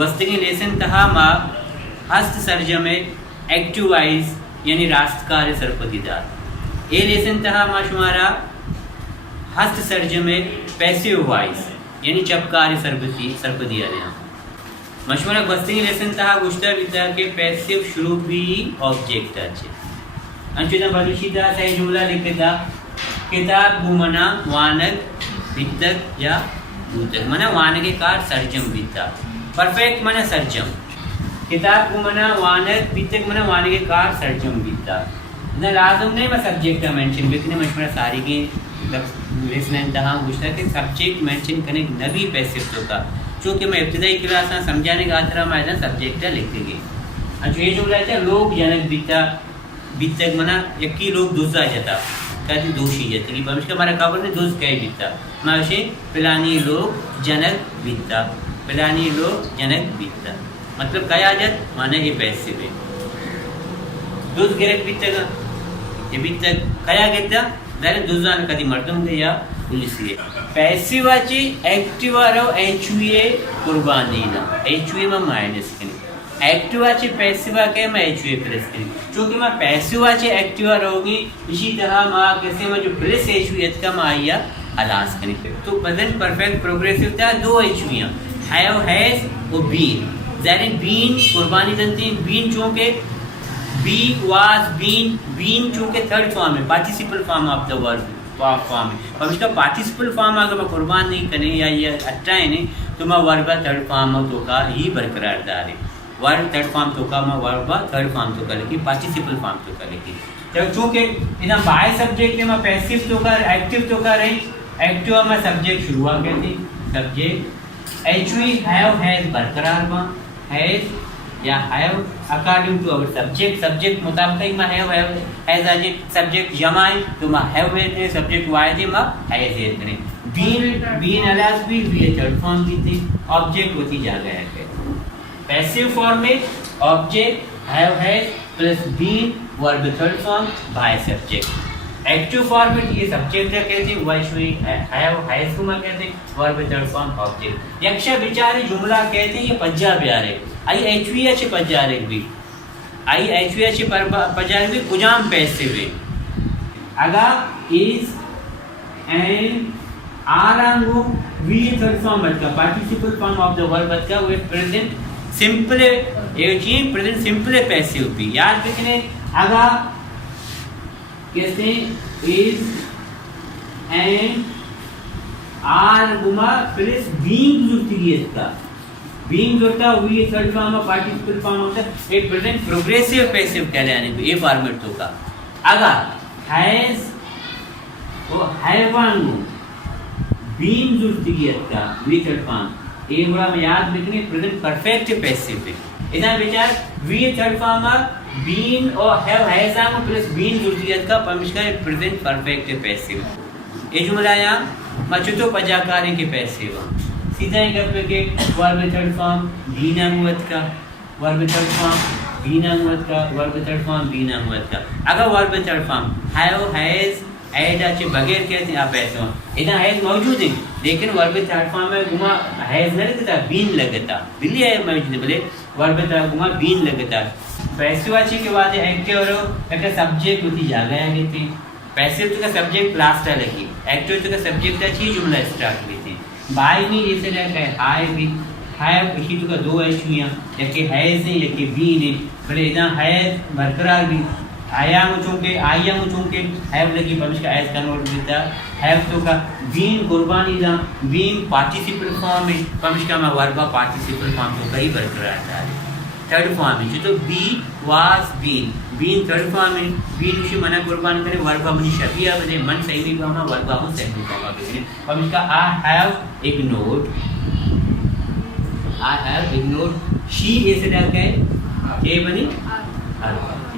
वस्तुगे lesson तहा मा हस्त सर्जमे एक्टिव वाइज यानी राष्ट्रकार्य सर्पदिदात ए लेसन तहा मा शुमारा हस्त सर्जमे पैसिव वाइज यानी चपकार्य सर्पदिया देना मशवरा वस्तुगे लेसन तहा गुष्टा विद्या के पैसिव शुरू भी ऑब्जेक्ट अच्छे अंचुना भविष्यता सही जुमला लिखता किताब बुमना वानक वित्तक या भूतक मना वानके कार सर्जम वित्ता परफेक्ट मना सर्जम किताब बुमना वानक वित्तक मना वानके कार सर्जम वित्ता ना लाजम नहीं मैं सब्जेक्ट मेंशन बिकने मशवरा सारी के लिसन तहा गुष्टा के सब्जेक्ट मेंशन करने नबी पैसिव तो का चूँकि मैं इब्तदाई क्लास में समझाने का आतरा मैं ऐसा सब्जेक्ट लिखेंगे अच्छा ये जुमला है लोग जनक वित्ता वित्तक मना यकी लोग दूसरा जाता कहते दोषी जाते कि भविष्य हमारा काबल ने दोष कह वित्ता माशे पिलानी लोग जनक वित्ता पिलानी लोग जनक वित्ता मतलब क्या जात माने ये पैसे में दोष गिरक वित्ता ये वित्तक क्या कहता दारे दोषान कदी मर्दों के या पुलिस ये पैसे वाची एक्टिव आरो एचवीए कुर्बानी ना एचवीए में माइनस करें एक्टिवाचे पैसिवा के मैं एचवीए प्लस करी क्योंकि मैं पैसिवाचे एक्टिवा रहोगी इसी तरह माँ कैसे मैं जो प्लस एचवी का मैं आइया अलास करी तो प्रेजेंट परफेक्ट प्रोग्रेसिव था दो एचवियाँ हैव हैज और बीन ज़ाहिर बीन कुर्बानी जनती बीन चूँकि बी वाज बीन चूँकि थर्ड फॉर्म है participle form of the word form है और उसका पार्टिसिपल फॉर्म अगर मैं कुर्बान नहीं करें या ये अट्ठाए नहीं तो मैं वर्ब का थर्ड फॉर्म तो का ही बरकरार दार है वर्ब थर्ड फॉर्म तो का मैं वर्ब थर्ड फॉर्म तो कर पार्टिसिपल फॉर्म तो कर जब चूँकि इना बाय सब्जेक्ट में पैसिव तो कर एक्टिव तो कर रही एक्टिव में सब्जेक्ट शुरुआत कहती सब्जेक्ट एचवी हैव हैज बरकरार में हैज या have according to our subject मुताबिक में हैव हैज आज सब्जेक्ट जमाए तो मैं हैव में सब्जेक्ट वाई दे मैं हैज है बीन अलास भी थर्ड फॉर्म की थी ऑब्जेक्ट होती जा गया है पैसिव फॉर्म में object have has plus been verb third form by subject active form में ये सब्जेक्ट कहते हैं वाइशवी हैव हैज को मैं कहते हैं वर्ब थर्ड फॉर्म ऑब्जेक्ट यक्षा विचारे जुमला कहते हैं ये पंजाब यारे आई एचवी अच्छे पंजारे भी आई एचवी अच्छे पंजारे भी कुजाम पैसिव है अगर इज एंड आरंगो वी थर्ड फॉर्म का participle form of the verb का वो प्रेजेंट सिंपल एक प्रेजेंट सिंपल पैसिव भी याद रखने अगर कैसे इज एंड आर गुमा प्लस बीइंग जुड़ती है इसका बीइंग जोड़ता हुई थर्ड फॉर्म में पार्टिसिपल फॉर्म होता है एक प्रेजेंट प्रोग्रेसिव पैसिव कहलाने को ये फॉर्मेट तो का अगर हैज वो हैवान बीइंग जुड़ती है इसका वी थर्ड फॉर्म ये बड़ा में याद रखने प्रेजेंट परफेक्ट पैसिव है इधर विचार वी थर्ड फॉर्म बीन और हैव हैज आम प्लस बीन जुड़ती का परमिशन प्रेजेंट परफेक्ट पैसिव ये जुमला यहाँ मचुतो पजाकारी के पैसिव सीधा ही कर के वर्ब थर्ड फॉर्म बीना मुअत का वर्ब थर्ड फॉर्म बीना मुअत का वर्ब थर्ड फॉर्म बीना मुअत का अगर verb third form have has add अच्छे बगैर कहते हैं आप ऐसे इतना हैज मौजूद है लेकिन वर्ब थर्ड फॉर्म में गुमा हैज नहीं लगता बीन लगता बिल्ली है मौजूद है बोले वर्ब थर्ड गुमा बीन लगता पैसिव अच्छे के बाद एक्टिव और एक सब्जेक्ट होती जा गया कहते पैसिव तो का सब्जेक्ट लास्ट लगी एक्टिव तो का सब्जेक्ट अच्छी जुमला स्टार्ट हुई थी बाय नहीं जैसे रहता है हाय भी हैव इसी तो का दो एचवियाँ एक हैज है एक बीन है बोले इतना हैज बरकरार भी आया चूँकि हैव लगी भविष्य का एज कन्वर्ट देता हैव तो का बीन कुर्बानी दा बीन पार्टिसिपल फॉर्म में भविष्य का मैं वर्बा पार्टिसिपल फॉर्म तो कई बरकरार था थर्ड फॉर्म में जो तो be was been third form में बीन उसी मना कुर्बान करे वर्बा मुझे शबिया बने मन सही नहीं पाऊंगा वर्बा हूँ सही नहीं पाऊंगा बने भविष्य का आई हैव इग्नोर्ड शी ऐसे डाल के ये बनी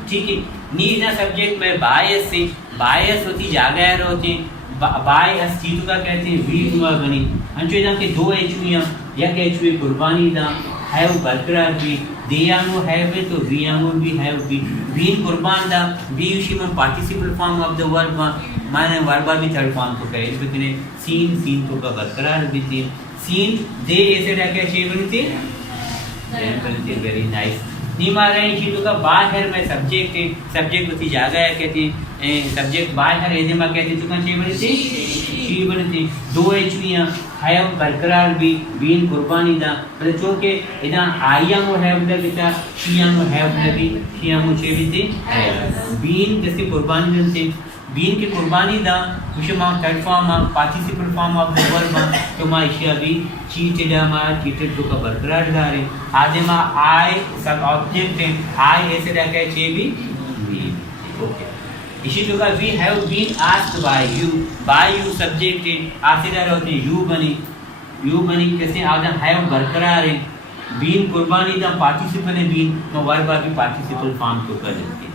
ठीक है नी ना सब्जेक्ट में बायस होती जागैर होती बाय अस्तित्व का कहते हैं वी हुआ बनी अंचो इधम के दो एचवियाँ या के एचवी कुर्बानी दा हैव बरकरार भी दियांगो हैव तो वियांगो भी हैव भी बीन कुर्बान दा बी उसी में participle form of the verb माने वर्बा भी थर्ड फॉर्म तो कहे इसमें सीन तो का बरकरार भी थी सीन दे ऐसे डाके चाहिए बनी थी वेरी नाइस। नीमा रही चीज़ों का बाहर में सब्जेक्ट होती जागा है कहती सब्जेक्ट बाहर एजे में कहती तो कौन सी बनती शी बनती दो एच भी है बरकरार भी बीन कुर्बानी दा मतलब चूंकि इधर आया मो है उधर बिचा शिया मो है उधर भी शिया मो छे भी थी बीन जैसे कुर्बानी बनती बीन की कुर्बानी दा विषमा third form participle form of the verb तो मा इशिया भी चीटेड मा चीटेड तो का बरकरार दारे आदे मा आई सब ऑब्जेक्ट है आई ऐसे रखे छे भी ओके इसी तो का we have been asked by you subject है आखिरदार होते यू बनी कैसे आदम हैव बरकरार है बीन कुर्बानी दा पार्टिसिपल है बीन तो वर्ब भी पार्टिसिपल फॉर्म तो कर देते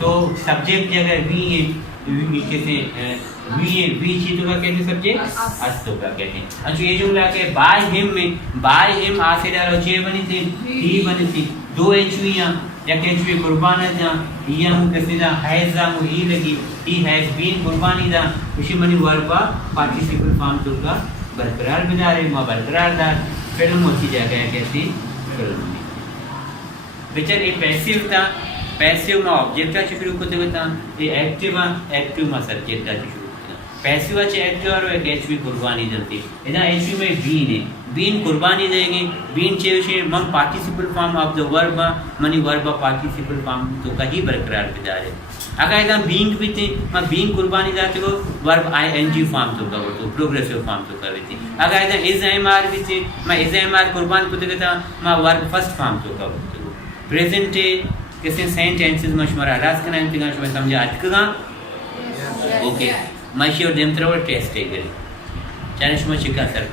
तो सब्जेक्ट जगह वी है कैसे वी चीजों का कहते सब्जेक्ट अस्तु का कहते हैं। अच्छा ये जुमला के बाय हिम आखिरदार हो जे बनी थी ही बनी थी दो एच वी या एच वी कुर्बान जा या मु कैसे जा हैजा मु ही लगी ही हैज बीन कुर्बानी दा उसी मनी वर्ब पार्टिसिपल फॉर्म तो का बरकरार बना रहे मा बरकरार दा फिल्म होती जगह कैसी फिल्म बेचारे ये पैसिव में ऑब्जेक्ट का शुरू करते बता ये एक्टिव में सब्जेक्ट का शुरू करते पैसिव चे एक्टिव और एक एचवी कुर्बानी जलती इधर एचवी में बीन है बीन कुर्बानी देंगे बीन चे विषय मम participle form of the verb money verb participle form तो का ही बरकरार बिता रहे अगर इधर बीइंग भी थी मैं बीइंग कुर्बानी जाते को वर्ब आईएनजी फॉर्म तो का तो प्रोग्रेसिव फॉर्म तो का थी अगर इधर इज एमआर भी थी मैं इज एमआर कुर्बान को देता मैं वर्ब फर्स्ट फॉर्म तो का प्रेजेंट किसी सेंटेंसेस में शुमारा रास करना है तिगा शुमारा समझा आज का ओके मैं श्योर देम तरह टेस्ट है करी चाहे शुमारा चिका सर